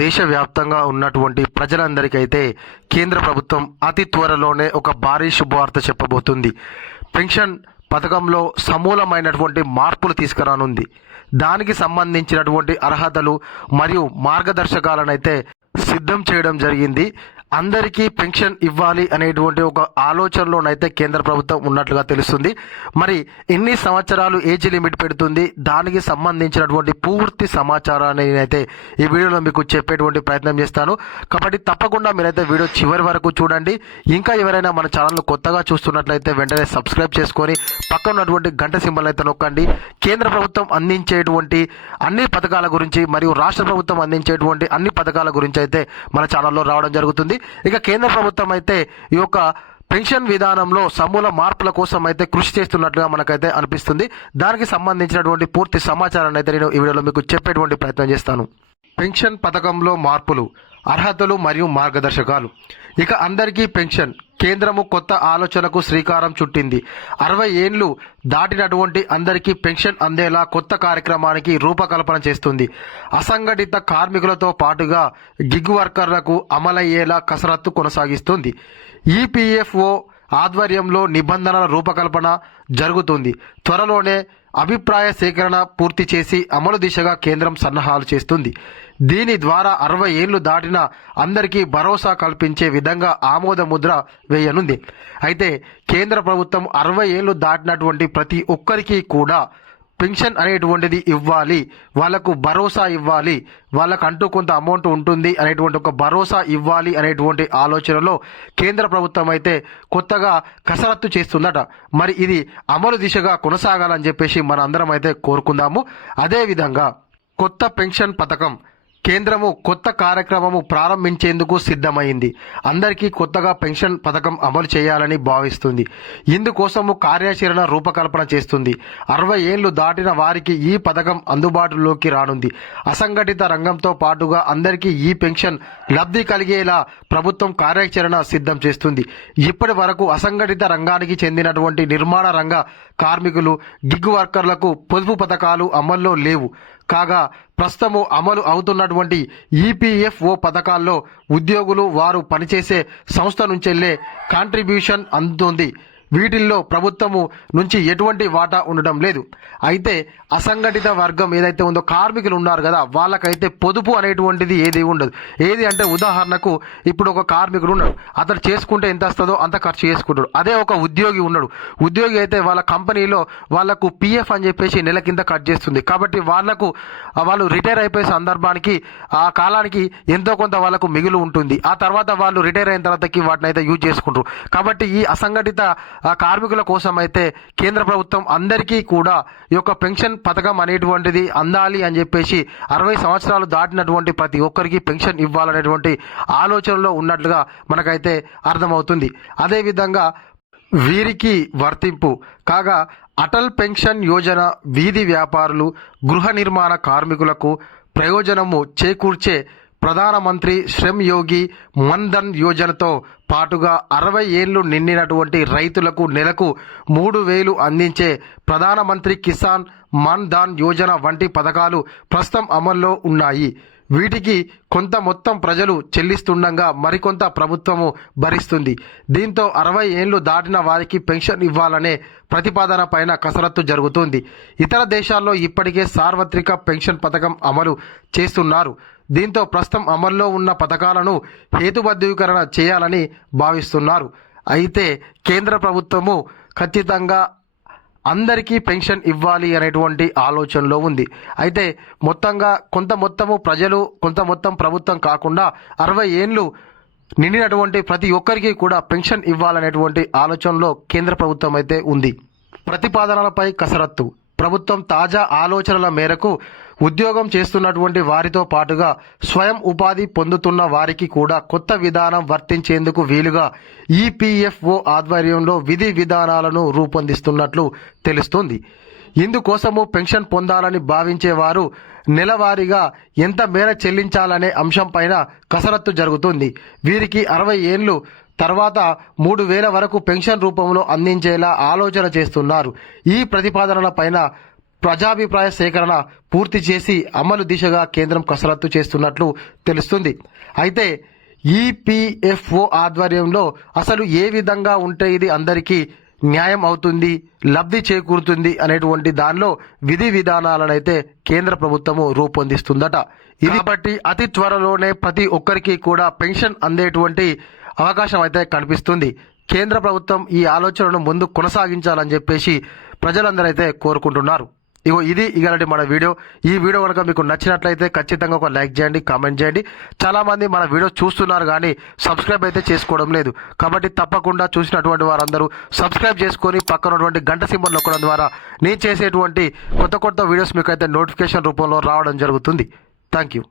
దేశవ్యాప్తంగా ఉన్నటువంటి ప్రజలందరికైతే కేంద్ర ప్రభుత్వం అతి త్వరలోనే ఒక భారీ శుభవార్త చెప్పబోతుంది. పెన్షన్ పథకంలో సమూలమైనటువంటి మార్పులు తీసుకురానుంది. దానికి సంబంధించినటువంటి అర్హతలు మరియు మార్గదర్శకాలను అయితే సిద్ధం చేయడం జరిగింది. అందరికీ పెన్షన్ ఇవ్వాలి అనేటువంటి ఒక ఆలోచనలోనైతే కేంద్ర ప్రభుత్వం ఉన్నట్లుగా తెలుస్తుంది. మరి ఎన్ని సంవత్సరాలు ఏజ్ లిమిట్ పెడుతుంది, దానికి సంబంధించినటువంటి పూర్తి సమాచారాన్ని నేనైతే ఈ వీడియోలో మీకు చెప్పేటువంటి ప్రయత్నం చేస్తాను. కాబట్టి తప్పకుండా మీరైతే వీడియో చివరి వరకు చూడండి. ఇంకా ఎవరైనా మన ఛానల్ కొత్తగా చూస్తున్నట్లయితే వెంటనే సబ్స్క్రైబ్ చేసుకొని పక్కన ఉన్నటువంటి గంట సింబల్ అయితే నొక్కండి. కేంద్ర ప్రభుత్వం అందించేటువంటి అన్ని పథకాల గురించి మరియు రాష్ట్ర ప్రభుత్వం అందించేటువంటి అన్ని పథకాల గురించి అయితే మన ఛానల్లో రావడం జరుగుతుంది. ఇక కేంద్ర ప్రభుత్వం అయితే ఈ యొక్క పెన్షన్ విధానంలో సమూల మార్పుల కోసం అయితే కృషి చేస్తున్నట్లుగా మనకైతే అనిపిస్తుంది. దానికి సంబంధించినటువంటి పూర్తి సమాచారాన్ని అయితే నేను ఈ వీడియోలో మీకు చెప్పేటువంటి ప్రయత్నం చేస్తాను. పెన్షన్ పథకంలో మార్పులు, అర్హతలు మరియు మార్గదర్శకాలు. ఇక అందరికీ పెన్షన్. కేంద్రము కొత్త ఆలోచనకు శ్రీకారం చుట్టింది. 60 ఏళ్లు దాటినటువంటి అందరికీ పెన్షన్ అందేలా కొత్త కార్యక్రమానికి రూపకల్పన చేస్తుంది. అసంఘటిత కార్మికులతో పాటుగా గిగ్ వర్కర్లకు అమలయ్యేలా కసరత్తు కొనసాగిస్తుంది. ఈపీఎఫ్ఓ ఆధ్వర్యంలో నిబంధనల రూపకల్పన జరుగుతుంది. త్వరలోనే అభిప్రాయ సేకరణ పూర్తి చేసి అమలు దిశగా కేంద్రం సన్నాహాలు చేస్తుంది. దీని ద్వారా 60 ఏళ్లు దాటిన అందరికీ భరోసా కల్పించే విధంగా ఆమోద ముద్ర వేయనుంది. అయితే కేంద్ర ప్రభుత్వం 60 ఏళ్లు దాటినటువంటి ప్రతి ఒక్కరికి కూడా పెన్షన్ అనేటువంటిది ఇవ్వాలి, వాళ్ళకు భరోసా ఇవ్వాలి, వాళ్ళకంటూ కొంత అమౌంట్ ఉంటుంది అనేటువంటి ఒక భరోసా ఇవ్వాలి అనేటువంటి ఆలోచనలో కేంద్ర ప్రభుత్వం అయితే కొత్తగా కసరత్తు చేస్తుందట. మరి ఇది అమలు దిశగా కొనసాగాలని చెప్పేసి మన అందరం అయితే కోరుకుందాము. అదేవిధంగా కొత్త పెన్షన్ పథకం కేంద్రము కొత్త కార్యక్రమము ప్రారంభించేందుకు సిద్ధమైంది. అందరికీ కొత్తగా పెన్షన్ పథకం అమలు చేయాలని భావిస్తుంది. ఇందుకోసము కార్యాచరణ రూపకల్పన చేస్తుంది. 60 ఏళ్లు దాటిన వారికి ఈ పథకం అందుబాటులోకి రానుంది. అసంఘటిత రంగంతో పాటుగా అందరికీ ఈ పెన్షన్ లబ్ధి కలిగేలా ప్రభుత్వం కార్యాచరణ సిద్ధం చేస్తుంది. ఇప్పటి వరకు అసంఘటిత రంగానికి చెందినటువంటి నిర్మాణ రంగ కార్మికులు, గిగ్ వర్కర్లకు పొదుపు పథకాలు అమల్లో లేవు. కాగా ప్రస్తుతము అమలు అవుతున్నటువంటి ఈపీఎఫ్ఓ పథకాల్లో ఉద్యోగులు వారు పనిచేసే సంస్థ నుంచెల్లే కాంట్రిబ్యూషన్ అందుతుంది. వీటిల్లో ప్రభుత్వము నుంచి ఎటువంటి వాటా ఉండడం లేదు. అయితే అసంఘటిత వర్గం ఏదైతే ఉందో కార్మికులు ఉన్నారు కదా, వాళ్ళకైతే పొదుపు అనేటువంటిది ఏది ఉండదు. ఏది అంటే ఉదాహరణకు ఇప్పుడు ఒక కార్మికుడు ఉన్నాడు, అతడు చేసుకుంటే ఎంత వస్తుందో అంత ఖర్చు చేసుకుంటాడు. అదే ఒక ఉద్యోగి ఉన్నాడు, ఉద్యోగి అయితే వాళ్ళ కంపెనీలో వాళ్ళకు పిఎఫ్ అని చెప్పేసి నెల కింద కట్ చేస్తుంది. కాబట్టి వాళ్ళు రిటైర్ అయిపోయే సందర్భానికి ఆ కాలానికి ఎంతో కొంత వాళ్ళకు మిగులు ఉంటుంది. ఆ తర్వాత వాళ్ళు రిటైర్ అయిన తర్వాతకి వాటిని అయితే యూజ్ చేసుకుంటారు. కాబట్టి ఈ అసంఘటిత కార్మికుల కోసం అయితే కేంద్ర ప్రభుత్వం అందరికీ కూడా ఈ యొక్క పెన్షన్ పథకం అనేటువంటిది అందాలి అని చెప్పేసి 60 సంవత్సరాలు దాటినటువంటి ప్రతి ఒక్కరికి పెన్షన్ ఇవ్వాలనేటువంటి ఆలోచనలో ఉన్నట్లుగా మనకైతే అర్థమవుతుంది. అదేవిధంగా వీరికి వర్తింపు కాగా అటల్ పెన్షన్ యోజన వీధి వ్యాపారులు, గృహ నిర్మాణ కార్మికులకు ప్రయోజనము చేకూర్చే ప్రధానమంత్రి శ్రమ్ యోగి మన్ ధన్ యోజనతో పాటుగా 60 ఏళ్లు నిండినటువంటి రైతులకు నెలకు 3,000 అందించే ప్రధానమంత్రి కిసాన్ మన్ ధన్ యోజన వంటి పథకాలు ప్రస్తుతం అమల్లో ఉన్నాయి. వీటికి కొంత మొత్తం ప్రజలు చెల్లిస్తుండగా మరికొంత ప్రభుత్వము భరిస్తుంది. దీంతో 60 ఏళ్లు దాటిన వారికి పెన్షన్ ఇవ్వాలనే ప్రతిపాదన పైన కసరత్తు జరుగుతుంది. ఇతర దేశాల్లో ఇప్పటికే సార్వత్రిక పెన్షన్ పథకం అమలు చేస్తున్నారు. దీంతో ప్రస్తుతం అమల్లో ఉన్న పథకాలను హేతుబద్ధీకరణ చేయాలని భావిస్తున్నారు. అయితే కేంద్ర ప్రభుత్వము ఖచ్చితంగా అందరికీ పెన్షన్ ఇవ్వాలి అనేటువంటి ఆలోచనలో ఉంది. అయితే మొత్తంగా కొంత మొత్తము ప్రజలు, కొంత మొత్తం ప్రభుత్వం కాకుండా 60 ఏళ్లు నిండినటువంటి ప్రతి ఒక్కరికి కూడా పెన్షన్ ఇవ్వాలనేటువంటి ఆలోచనలో కేంద్ర ప్రభుత్వం అయితే ఉంది. ప్రతిపాదనలపై కసరత్తు. ప్రభుత్వం తాజా ఆలోచనల మేరకు ఉద్యోగం చేస్తున్నటువంటి వారితో పాటుగా స్వయం ఉపాధి పొందుతున్న వారికి కూడా కొత్త విధానం వర్తించేందుకు వీలుగా ఈపీఎఫ్ఓ ఆధ్వర్యంలో విధి విధానాలను రూపొందిస్తున్నట్లు తెలుస్తోంది. ఇందుకోసము పెన్షన్ పొందాలని భావించేవారు నెలవారీగా ఎంత మేర చెల్లించాలనే అంశంపైన కసరత్తు జరుగుతుంది. వీరికి 60 ఏళ్లు తర్వాత 3,000 వరకు పెన్షన్ రూపంలో అందించేలా ఆలోచన చేస్తున్నారు. ఈ ప్రతిపాదనల పైన ప్రజాభిప్రాయ సేకరణ పూర్తి చేసి అమలు దిశగా కేంద్రం కసరత్తు చేస్తున్నట్లు తెలుస్తుంది. అయితే ఈపీఎఫ్ఓ ఆధ్వర్యంలో అసలు ఏ విధంగా ఉంటే ఇది అందరికీ న్యాయం అవుతుంది, లబ్ధి చేకూరుతుంది అనేటువంటి దానిలో విధి విధానాలను అయితే కేంద్ర ప్రభుత్వము రూపొందిస్తుందట. ఇది బట్టి అతి త్వరలోనే ప్రతి ఒక్కరికి కూడా పెన్షన్ అందేటువంటి అవకాశం అయితే కనిపిస్తుంది. కేంద్ర ప్రభుత్వం ఈ ఆలోచనను ముందు కొనసాగించాలని చెప్పేసి ప్రజలందరూ అయితే కోరుకుంటున్నారు. ఇది ఇలాంటి మన వీడియో. ఈ వీడియో కనుక మీకు నచ్చినట్లయితే ఖచ్చితంగా ఒక లైక్ చేయండి, కామెంట్ చేయండి. చాలా మంది మన వీడియో చూస్తున్నారు కానీ సబ్స్క్రైబ్ అయితే చేసుకోవడం లేదు. కాబట్టి తప్పకుండా చూసినటువంటి వారందరూ సబ్స్క్రైబ్ చేసుకొని పక్కన ఉన్నటువంటి గంట సింబల్ నొక్కడం ద్వారా నేను చేసేటువంటి కొత్త వీడియోస్ మీకు అయితే నోటిఫికేషన్ రూపంలో రావడం జరుగుతుంది. Thank you.